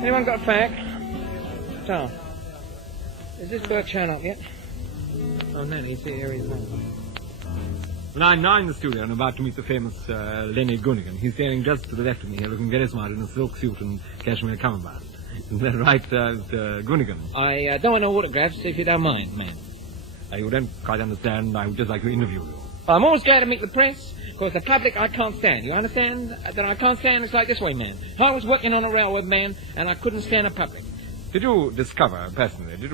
Anyone got a pack? So, is this bird shown up yet? Oh, no, he's here, he's not. Well, I'm now in the studio and about to meet the famous Lenny Gunnigan. He's standing just to the left of me here, looking very smart in a silk suit and cashmere cummerbund. Is that right, Mr. Gunnigan? I don't want no autographs, if you don't mind, man. You don't quite understand. I would just like to interview you. Well, I'm always glad to meet the press, because the public I can't stand. You understand that I can't stand? It's like this way, man. I was working on a railroad, man, and I couldn't stand the public. Did you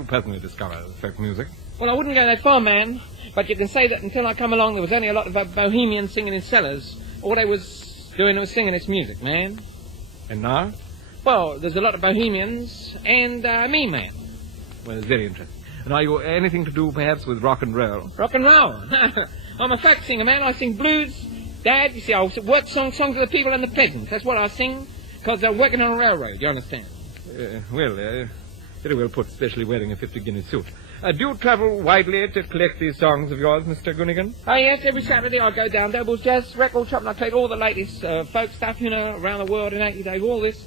personally discover folk music? Well, I wouldn't go that far, man, but you can say that until I come along, there was only a lot of bohemians singing in cellars. All they was doing was singing this music, man. And now? Well, there's a lot of bohemians and me, man. Well, it's very interesting. And are you anything to do, perhaps, with rock and roll? Rock and roll? I'm a folk singer, man. I sing blues. Dad, you see, I work songs for the people and the peasants. That's what I sing, because they're working on a railroad, you understand? Very well put, especially wearing a 50-guinea suit. Do you travel widely to collect these songs of yours, Mr. Gunnigan? Oh, yes, every Saturday I go down Doble's Jazz Record Shop and I collect all the latest folk stuff, you know, around the world in 80 days, all this.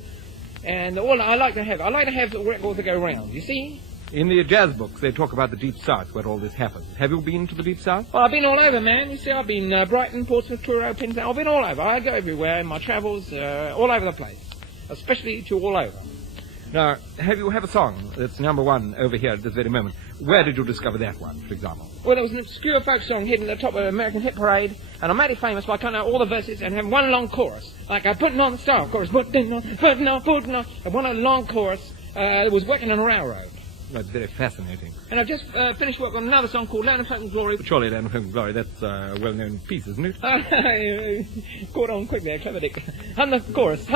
And all I like to have the records that go round, you see? In the jazz books, they talk about the Deep South, where all this happened. Have you been to the Deep South? Well, I've been all over, man. You see, I've been Brighton, Portsmouth, Truro, Penzance. I've been all over. I go everywhere in my travels, all over the place, especially to all over. Now, you have a song that's number one over here at this very moment. Where did you discover that one, for example? Well, there was an obscure folk song hidden at the top of American Hit Parade, and I'm mighty famous by cutting out all the verses and having one long chorus. Like putting on the style chorus, putting on, and one long chorus that was working on a railroad. That's very fascinating. And I've just finished work on another song called Land of Hope and Glory. Surely Land of Hope and Glory, that's a well-known piece, isn't it? Caught on quick there, clever Dick. Hum the chorus.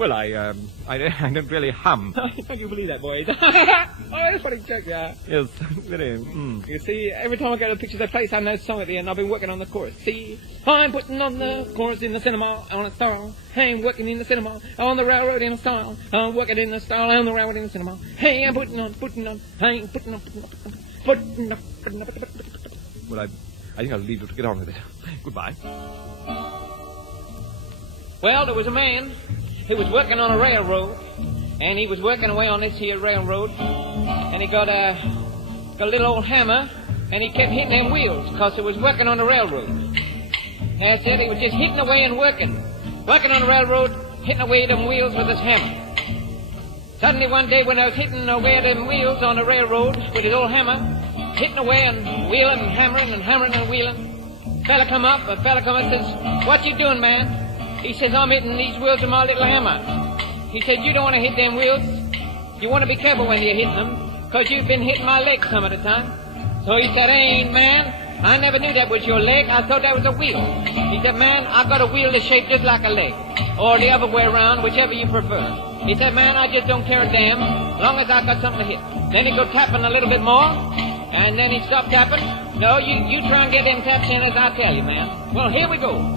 Well, I don't really hum. Don't you believe that, boys? Oh, that's funny joke, yeah. Yes, very, You see, every time I go to the picture, they play some nice song at the end. I've been working on the chorus. See, I'm putting on the chorus in the cinema on a style. Hey, I'm working in the cinema on the railroad in a style. I'm working in the style on the railroad in the cinema. Hey, I'm putting on. Hey, putting on. Well, I think I'll leave you to get on with it. Goodbye. Well, there was a man who was working on a railroad, and he was working away on this here railroad, and he got a little old hammer, and he kept hitting them wheels, because he was working on the railroad. And I said he was just hitting away and working on the railroad, hitting away them wheels with his hammer. Suddenly one day when I was hitting away them wheels on the railroad with his old hammer, hitting away and wheeling and hammering and wheeling, a fella come up and says, "What you doing, man?" He says, "I'm hitting these wheels with my little hammer." He said, "You don't want to hit them wheels. You want to be careful when you're hitting them, because you've been hitting my leg some of the time." So he said, "Hey, man, I never knew that was your leg. I thought that was a wheel." He said, "Man, I got a wheel that's shaped just like a leg, or the other way around, whichever you prefer." He said, "Man, I just don't care a damn, as long as I got something to hit." Then he go tapping a little bit more, and then he stopped tapping. "No, you try and get them taps in as I tell you, man." Well, here we go.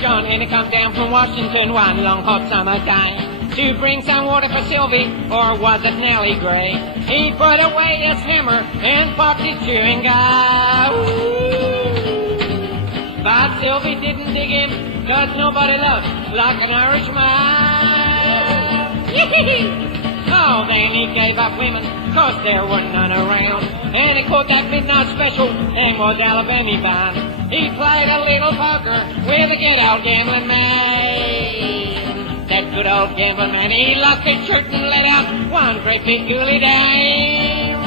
John Henry come down from Washington one long hot summer time to bring some water for Sylvie, or was it Nellie Gray? He put away his hammer and popped his chewing gum. But Sylvie didn't dig him, 'cause nobody loves like an Irishman. Oh, then he gave up women, 'cause there were none around. And he caught that midnight special and was Alabama bound. He played a little poker with a good old gambling man. That good old gambling man, he lost his shirt and let out one great big gooly dime.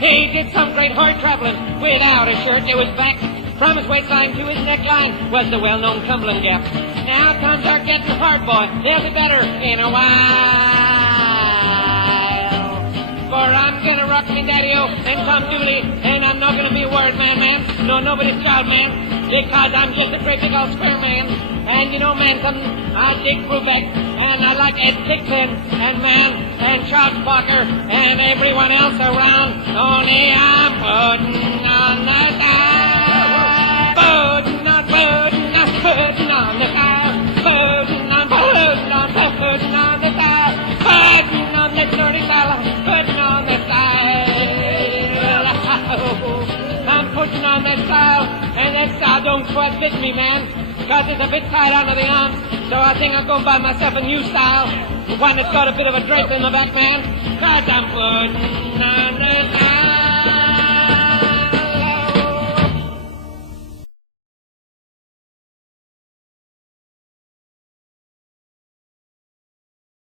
He did some great hard traveling without a shirt. It was back from his waistline to his neckline was the well-known Cumberland Gap. Now times are getting hard, boy. They'll be better in a while. For I'm gonna rock me daddy-o and Tom Dooley, and I'm not gonna be a word man, no nobody's child man, because I'm just a great big old square man. And you know, man, something, I dig Brubeck, and I like Ed Dixon, and man, and Charles Parker, and everyone else around. Only I'm putting on the style, putting on the style, putting on the style, putting on the dirty style, putting on the style. I'm putting on that style, and that style don't quite fit me, man. because it's a bit tight under the arms. So I think I'll go buy myself a new style, one that's got a bit of a drape in the back, man. 'Cause I'm putting on the